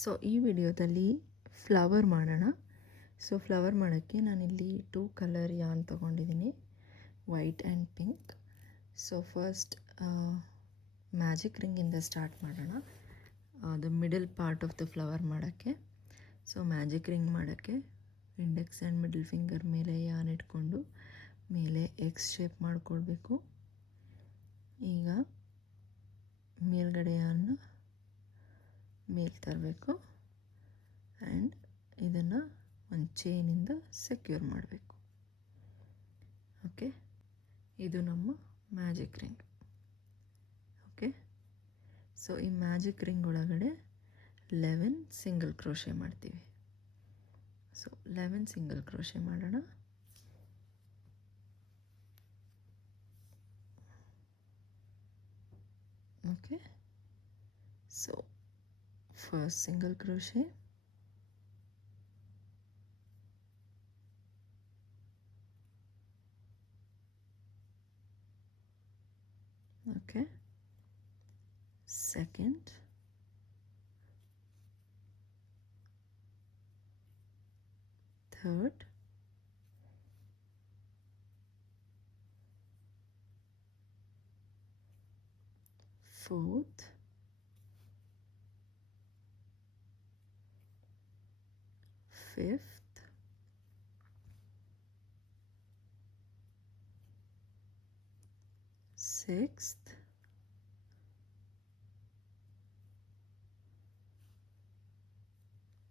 So ಈ ವಿಡಿಯೋದಲ್ಲಿ flower ಮಾಡೋಣ. ಸೊ ಫ್ಲವರ್ ಮಾಡೋಕ್ಕೆ ನಾನಿಲ್ಲಿ 2 ಕಲರ್ ಯಾನ್ ತೊಗೊಂಡಿದ್ದೀನಿ, white and pink. So first magic ರಿಂಗಿಂದ ಸ್ಟಾರ್ಟ್ ಮಾಡೋಣ. The middle part of the flower ಮಾಡೋಕ್ಕೆ. ಸೊ ಮ್ಯಾಜಿಕ್ ರಿಂಗ್ ಮಾಡೋಕ್ಕೆ ಇಂಡೆಕ್ಸ್ ಆ್ಯಂಡ್ ಮಿಡಲ್ ಫಿಂಗರ್ ಮೇಲೆ ಯಾನ್ ಇಟ್ಕೊಂಡು ಮೇಲೆ ಎಕ್ಸ್ ಶೇಪ್ ಮಾಡಿಕೊಳ್ಬೇಕು. ಈಗ ಮೇಲ್ಗಡೆ ಯಾನ್ನ ಮೇಲೆ ತರಬೇಕು ಆ್ಯಂಡ್ ಇದನ್ನು ಒಂದು ಚೈನಿಂದ ಸೆಕ್ಯೂರ್ ಮಾಡಬೇಕು. ಓಕೆ, ಇದು ನಮ್ಮ ಮ್ಯಾಜಿಕ್ ರಿಂಗ್. ಓಕೆ, ಸೊ ಈ ಮ್ಯಾಜಿಕ್ ರಿಂಗ್ ಒಳಗಡೆ 11 ಸಿಂಗಲ್ ಕ್ರೋಶೆ ಮಾಡ್ತೀವಿ. ಸೊ 11 ಸಿಂಗಲ್ ಕ್ರೋಶೆ ಮಾಡೋಣ. Okay, so first single crochet, okay, second, third, fourth, fifth, sixth,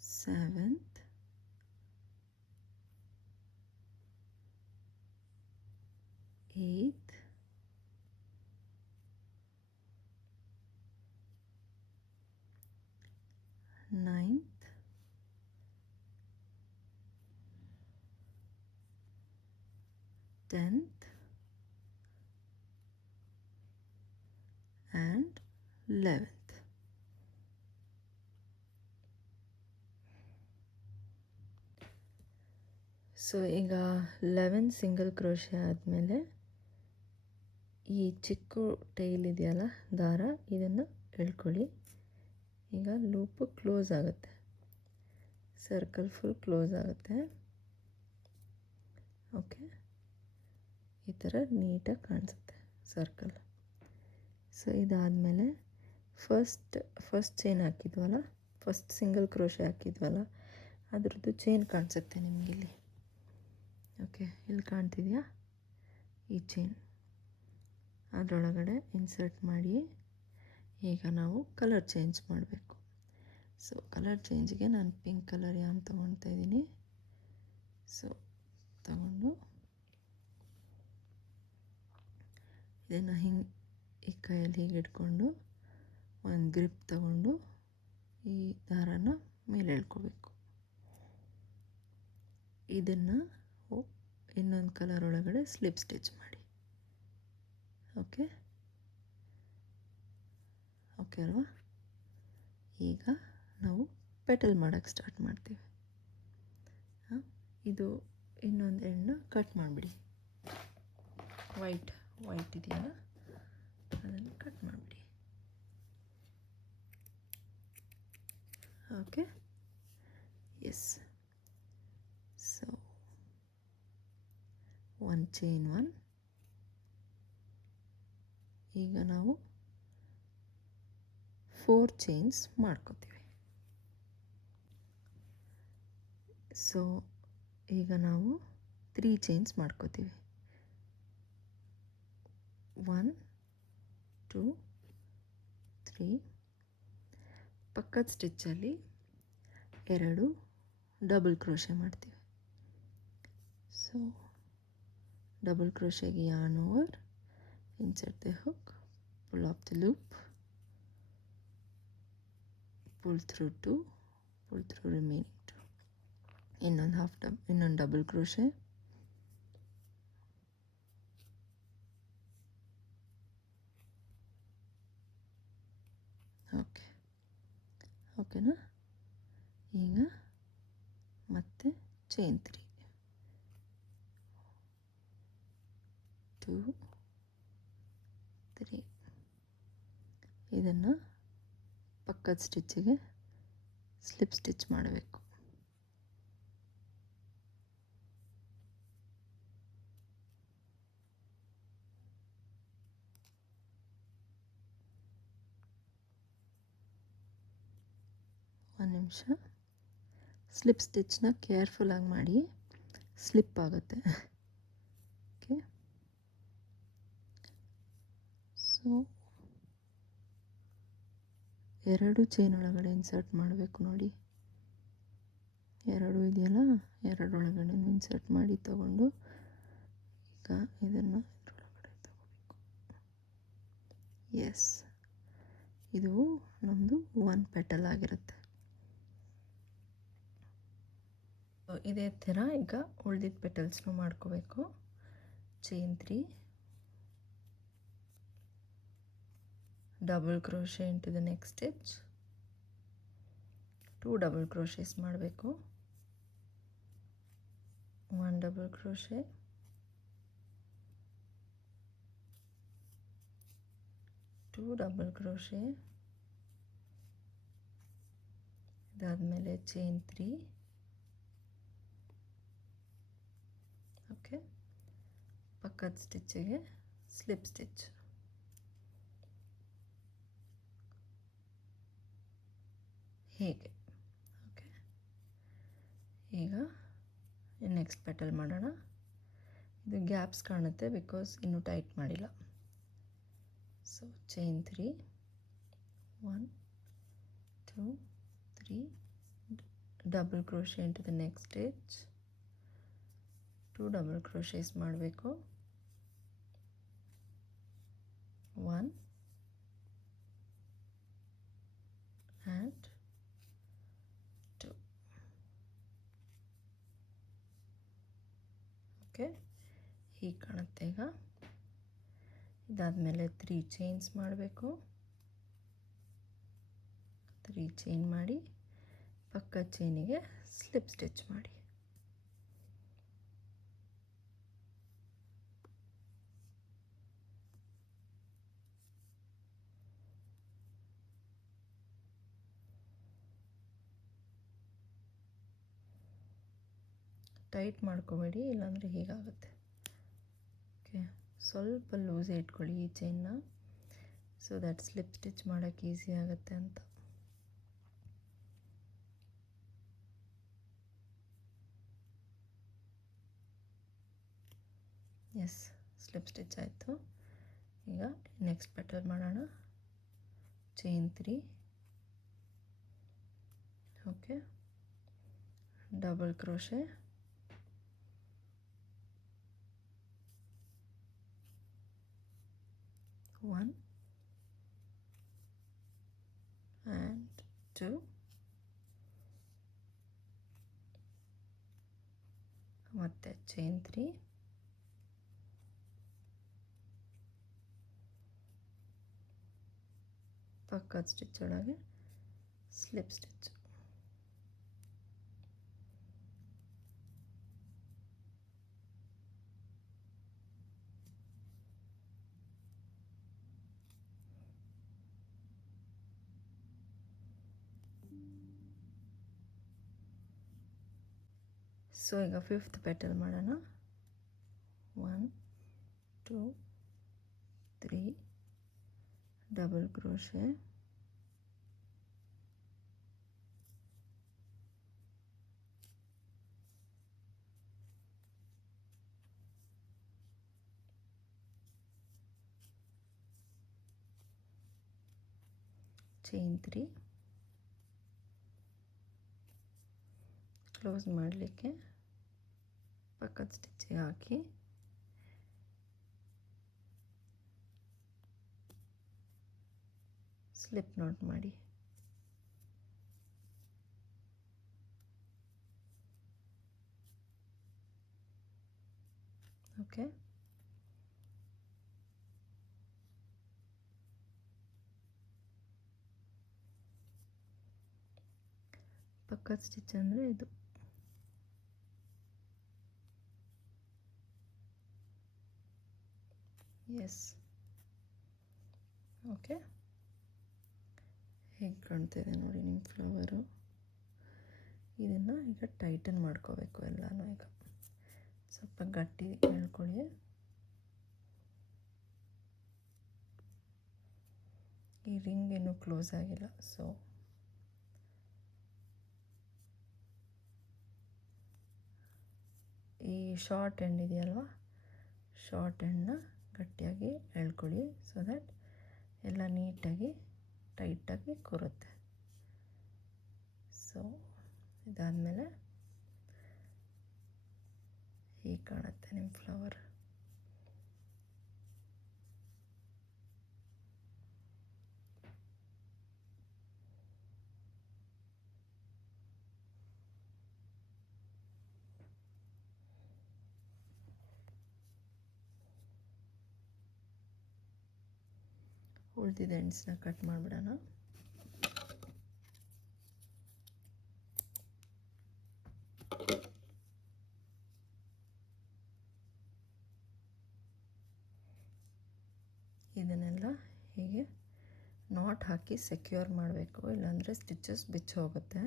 seventh, eighth, ninth, 10th and 11th. So ಈಗ 11 single crochet ಆದಮೇಲೆ ಈ ಚಿಕ್ಕ tail ಇದೆಯಲ್ಲ ದಾರ, ಇದನ್ನು ಎಳ್ಕೊಳ್ಳಿ. ಈಗ ಲೂಪು ಕ್ಲೋಸ್ ಆಗುತ್ತೆ, ಸರ್ಕಲ್ ಫುಲ್ ಕ್ಲೋಸ್ ಆಗುತ್ತೆ. ಓಕೆ, ಈ ಥರ ನೀಟಾಗಿ ಕಾಣಿಸುತ್ತೆ ಸರ್ಕಲ್. ಸೊ ಇದಾದಮೇಲೆ ಫಸ್ಟ್ ಚೈನ್ ಹಾಕಿದ್ವಲ್ಲ, ಫಸ್ಟ್ ಸಿಂಗಲ್ ಕ್ರೋಶೆ ಹಾಕಿದ್ವಲ್ಲ, ಅದ್ರದ್ದು ಚೈನ್ ಕಾಣಿಸುತ್ತೆ ನಿಮಗಿಲ್ಲಿ. ಓಕೆ, ಇಲ್ಲಿ ಕಾಣ್ತಿದೆಯಾ ಈ ಚೈನ್? ಅದರೊಳಗಡೆ ಇನ್ಸರ್ಟ್ ಮಾಡಿ ಈಗ ನಾವು ಕಲರ್ ಚೇಂಜ್ ಮಾಡಬೇಕು. ಸೊ ಕಲರ್ ಚೇಂಜ್ಗೆ ನಾನು ಪಿಂಕ್ ಕಲರ್ ಯಾನ್ ತೊಗೊಳ್ತಾ ಇದ್ದೀನಿ. ಸೊ ತಗೊಂಡು ಇದನ್ನು ಹಿಂಗೆ ಈ ಕೈಯಲ್ಲಿ ಹೀಗೆ ಇಟ್ಕೊಂಡು ಒಂದು ಗ್ರಿಪ್ ತಗೊಂಡು ಈ ದಾರನ ಮೇಲೆ ಎಳ್ಕೋಬೇಕು. ಇದನ್ನು ಇನ್ನೊಂದು ಕಲರ್ ಒಳಗಡೆ ಸ್ಲಿಪ್ ಸ್ಟಿಚ್ ಮಾಡಿ. ಓಕೆ ಓಕೆ ಅಲ್ವಾ? ಈಗ ನಾವು ಪೆಟಲ್ ಮಾಡೋಕ್ಕೆ ಸ್ಟಾರ್ಟ್ ಮಾಡ್ತೀವಿ. ಇದು ಇನ್ನೊಂದು ಎಣ್ಣೆ ಕಟ್ ಮಾಡಿಬಿಡಿ. ವೈಟ್ ಇದೆಯಲ್ಲ, ಅದನ್ನು ಕಟ್ ಮಾಡಿಬಿಡಿ. Okay, yes. ಸೊ ಒಂದು ಚೈನ್ ಈಗ ನಾವು 4 ಚೈನ್ಸ್ ಮಾಡ್ಕೋತೀವಿ. ಸೊ ಈಗ ನಾವು 3 ಚೈನ್ಸ್ ಮಾಡ್ಕೋತೀವಿ. 1 2 3. ಪಕ್ಕದ ಸ್ಟಿಚ್ಚಲ್ಲಿ 2 ಡಬಲ್ ಕ್ರೋಶೆ ಮಾಡ್ತೀವಿ. ಸೊ ಡಬಲ್ ಕ್ರೋಶೆಗೆ yarn over, insert the hook, pull up the loop, pull through 2, pull through remaining 2, ಇನ್ನೊಂದು ಡಬಲ್ ಕ್ರೋಶೆ, ಓಕೆನಾ? ಈಗ ಮತ್ತೆ ಚೈನ್ 3, 2 3. ಇದನ್ನು ಪಕ್ಕದ ಸ್ಟಿಚ್ಚಿಗೆ ಸ್ಲಿಪ್ ಸ್ಟಿಚ್ ಮಾಡಬೇಕು. ಒಂದು ನಿಮಿಷ. ಸ್ಲಿಪ್ ಸ್ಟಿಚ್ನ ಕೇರ್ಫುಲ್ಲಾಗಿ ಮಾಡಿ, ಸ್ಲಿಪ್ ಆಗುತ್ತೆ. ಓಕೆ, ಸೊ 2 ಚೈನ್ ಒಳಗಡೆ ಇನ್ಸರ್ಟ್ ಮಾಡಬೇಕು ನೋಡಿ. 2 ಇದೆಯಲ್ಲ, 2 ಒಳಗಡೆ ಇನ್ಸರ್ಟ್ ಮಾಡಿ ತಗೊಂಡು ಈಗ ಇದನ್ನು ಇದರೊಳಗಡೆ ತಗೋಬೇಕು. ಎಸ್, ಇದು ನಮ್ಮದು 1 ಪೆಟಲ್ ಆಗಿರುತ್ತೆ. ಇದೇ ಥರ ಈಗ ಉಳಿದಿದ್ದ ಪೆಟಲ್ಸ್ನು ಮಾಡ್ಕೋಬೇಕು. Chain 3, double crochet into the next stitch, 2 double crochets ಮಾಡಬೇಕು. 1 ಡಬಲ್ ಕ್ರೋಶೆ, 2 ಡಬಲ್ ಕ್ರೋಶೆ, ಇದಾದಮೇಲೆ ಚೈನ್ 3. ಓಕೆ, ಪಕ್ಕದ ಸ್ಟಿಚ್ಚಿಗೆ ಸ್ಲಿಪ್ ಸ್ಟಿಚ್. ಹೀಗೆ. ಓಕೆ, ಈಗ ನೆಕ್ಸ್ಟ್ ಪೆಟಲ್ ಮಾಡೋಣ. ಇದು ಗ್ಯಾಪ್ಸ್ ಕಾಣುತ್ತೆ ಬಿಕಾಸ್ ಇನ್ನೂ ಟೈಟ್ ಮಾಡಿಲ್ಲ. So chain 3, 1 2 3, double crochet into the next stitch, 2 double crochets ಮಾಡಬೇಕು. 1 and 2. ಓಕೆ, ಹೀಗೆ ಕಾಣುತ್ತೆ. ಈಗ ಇದಾದಮೇಲೆ 3 ಚೈನ್ಸ್ ಮಾಡಬೇಕು. 3 ಚೈನ್ ಮಾಡಿ ಪಕ್ಕದ ಚೈನಿಗೆ ಸ್ಲಿಪ್ ಸ್ಟಿಚ್ ಮಾಡಿ. ಟೈಟ್ ಮಾಡ್ಕೋಬೇಡಿ, ಇಲ್ಲಾಂದರೆ ಹೀಗಾಗುತ್ತೆ. ಓಕೆ, ಸ್ವಲ್ಪ ಲೂಸೇ ಇಟ್ಕೊಳ್ಳಿ ಈ ಚೈನ್ನ, ಸೊ ದ್ಯಾಟ್ ಸ್ಲಿಪ್ ಸ್ಟಿಚ್ ಮಾಡೋಕ್ಕೆ ಈಸಿ ಆಗುತ್ತೆ ಅಂತ. ಎಸ್, ಸ್ಲಿಪ್ ಸ್ಟಿಚ್ ಆಯಿತು. ಈಗ ನೆಕ್ಸ್ಟ್ ಪೆಟಲ್ ಮಾಡೋಣ. Chain 3. Okay, double crochet, 1 and 2, ಮತ್ತೆ ಚೈನ್ 3, ಪಕ್ಕದ ಸ್ಟಿಚ್ ಒಳಗೆ ಸ್ಲಿಪ್ ಸ್ಟಿಚ್. ಸೊ ಈಗ 5th ಪೆಟಲ್ ಮಾಡೋಣ. 1 2 3 ಡಬಲ್ ಕ್ರೋಶೆ, 3 ಕ್ಲೋಸ್ ಮಾಡಲಿಕ್ಕೆ ಪಕ್ಕದ ಸ್ಟಿಚ್ಚಿಗೆ ಹಾಕಿ ಸ್ಲಿಪ್ ನಾಟ್ ಮಾಡಿ. ಓಕೆ, ಪಕ್ಕದ ಸ್ಟಿಚ್ ಅಂದರೆ ಇದು. ಎಸ್, ಓಕೆ, ಹೇಗೆ ಕಾಣ್ತಿದೆ ನೋಡಿ ನಿಮ್ಮ ಫ್ಲವರು. ಇದನ್ನು ಈಗ ಟೈಟನ್ ಮಾಡ್ಕೋಬೇಕು ಎಲ್ಲನೂ. ಈಗ ಸ್ವಲ್ಪ ಗಟ್ಟಿ ಎಳ್ಕೊಳ್ಳಿ. ಈ ರಿಂಗ್ ಇನ್ನೂ ಕ್ಲೋಸ್ ಆಗಿಲ್ಲ, ಸೊ ಈ ಶಾರ್ಟ್ ಎಂಡ್ ಇದೆಯಲ್ವ, ಶಾರ್ಟ್ ಎಂಡನ್ನ ಗಟ್ಟಿಯಾಗಿ ಎಳ್ಕೊಳ್ಳಿ, ಸೊ ದ್ಯಾಟ್ ಎಲ್ಲ ನೀಟಾಗಿ ಟೈಟಾಗಿ ಕೂರುತ್ತೆ. ಸೊ ಇದಾದಮೇಲೆ ಹೀಗೆ ಕಾಣುತ್ತೆ ನಿಮ್ಮ ಫ್ಲವರ್. ಉಳಿದಿದ್ದ ಎಂಡ್ಸ್ನ ಕಟ್ ಮಾಡಿಬಿಡೋಣ. ಇದನ್ನೆಲ್ಲ ಹೀಗೆ ನಾಟ್ ಹಾಕಿ ಸೆಕ್ಯೂರ್ ಮಾಡಬೇಕು, ಇಲ್ಲಾಂದರೆ ಸ್ಟಿಚಸ್ ಬಿಚ್ಚಿ ಹೋಗುತ್ತೆ.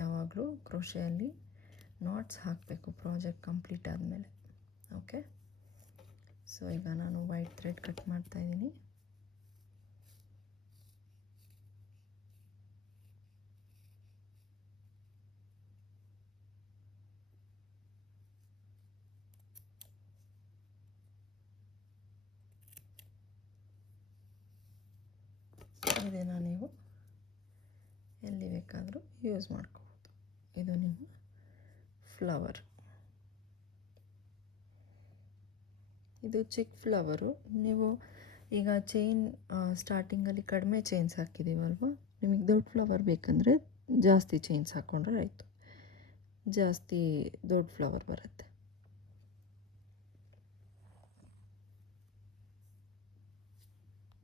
ಯಾವಾಗಲೂ ಕ್ರೋಶೆಯಲ್ಲಿ ನಾಟ್ಸ್ ಹಾಕಬೇಕು ಪ್ರಾಜೆಕ್ಟ್ ಕಂಪ್ಲೀಟ್ ಆದಮೇಲೆ. ಓಕೆ, ಸೊ ಈಗ ನಾನು ವೈಟ್ ಥ್ರೆಡ್ ಕಟ್ ಮಾಡ್ತಾಯಿದ್ದೀನಿ. ಇದನ್ನು ನೀವು ಎಲ್ಲಿ ಬೇಕಾದರೂ ಯೂಸ್ ಮಾಡ್ಕೋಬೋದು. ಇದು ನಿಮ್ಮ ಫ್ಲವರ್. ಇದು ಚಿಕ್ಕ ಫ್ಲವರು. ನೀವು ಈಗ ಚೈನ್ ಸ್ಟಾರ್ಟಿಂಗಲ್ಲಿ ಕಡಿಮೆ ಚೈನ್ಸ್ ಹಾಕಿದ್ದೀವಲ್ವ, ನಿಮಗೆ ದೊಡ್ಡ ಫ್ಲವರ್ ಬೇಕಂದರೆ ಜಾಸ್ತಿ ಚೈನ್ಸ್ ಹಾಕ್ಕೊಂಡ್ರೆ ಆಯಿತು, ಜಾಸ್ತಿ ದೊಡ್ಡ ಫ್ಲವರ್ ಬರುತ್ತೆ.